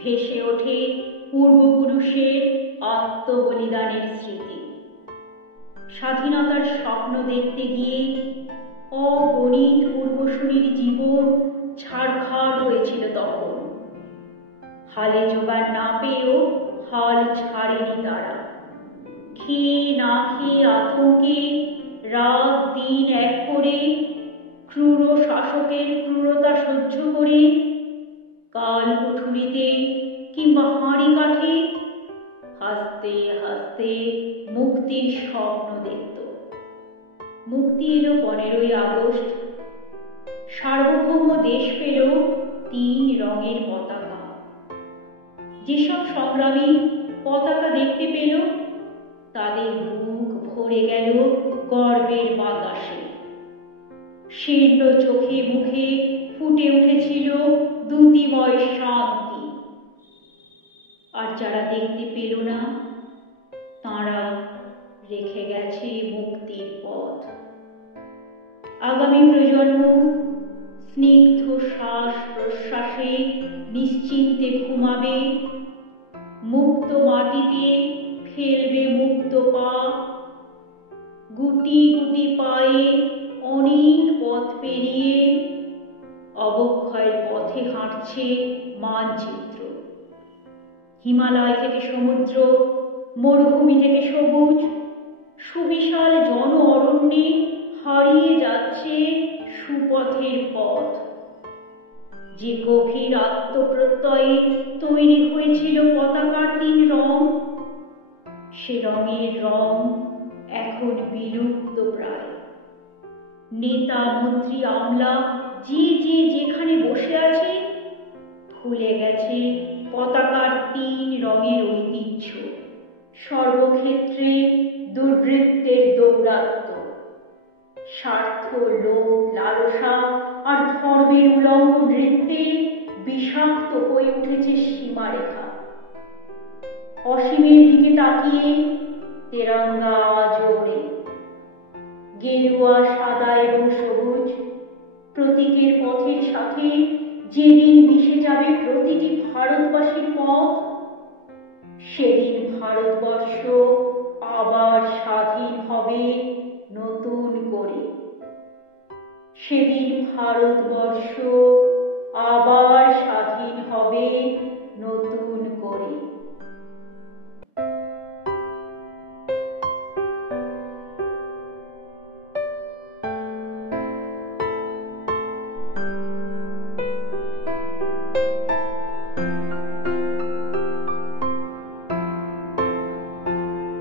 ভেসে ওঠে পূর্বপুরুষের আত্মবলিদানের স্মৃতি। স্বাধীনতার স্বপ্ন দেখতে গিয়ে অগণিত পূর্বসূরির জীবন ছারখার হয়েছিল তখন। হালে জোগাড় না পেয়েও হাল ছাড়েনি তারা। খেয়ে না খেয়ে আতঙ্কে রাত দিন এক করে ক্রূর শাসকের ক্রূরতা সহ্য করে কাল কুঠুরিতে কিংবা হাঁড়ি কাঠে হাসতে হাসতে মুক্তির স্বপ্ন দেখত। মুক্তি এলো 15ই আগস্ট। সার্বভৌম দেশ পেল 3 রঙের পতাকা। যেসব সংগ্রামী পতাকা দেখতে পেল তাদের বুক ভরে গেল গর্বের বাতাসে। শীর্ণ চোখে মুখে ফুটে উঠেছিল দ্যুতিময় শান্তি। আর যারা দেখতে পেল না তারা রেখে গেছে মুক্তির পথ। আগামী প্রজন্ম স্নিগ্ধ শ্বাস প্রশ্বাসে নিশ্চিন্তে ঘুমাবে, মুক্ত মাটিতে ফেলবে মুক্ত পা। গুটি গুটি পায়ে অনেক পথ পেরিয়ে অবক্ষয়ের পথে হাঁটছে মানচিত্র। হিমালয় থেকে সমুদ্র, মরুভূমি থেকে সবুজ, সুবিশাল জন অরণ্যে হারিয়ে যাচ্ছে সুপথের পথ। যে গভীর আত্মপ্রত্যয়ে তৈরি হয়েছিল পতাকার 3 রং, সে রঙের রং এখন বিলুপ্ত প্রায়। নেতা মন্ত্রী আমলা যে যেখানে বসে আছে ভুলে গেছে পতাকার 3 রঙের ঐতিহ্য। সর্বক্ষেত্রে দুর্বৃত্তের দৌরাত্ম্য, স্বার্থ, লোভ, লালসা আর ধর্মের উলঙ্গ নৃত্যে বিষাক্ত হয়ে উঠেছে সীমারেখা। অসীমের দিকে তাকিয়ে তেরঙ্গা আজ ওড়ে। গেরুয়া, সাদা এবং সবুজ প্রতীকের পথের সাথে যেদিন মিশে যাবে প্রতিটি ভারতবাসীর পথ, সেদিন ভারতবর্ষ আবার স্বাধীন হবে নতুন করে। সেদিন ভারতবর্ষ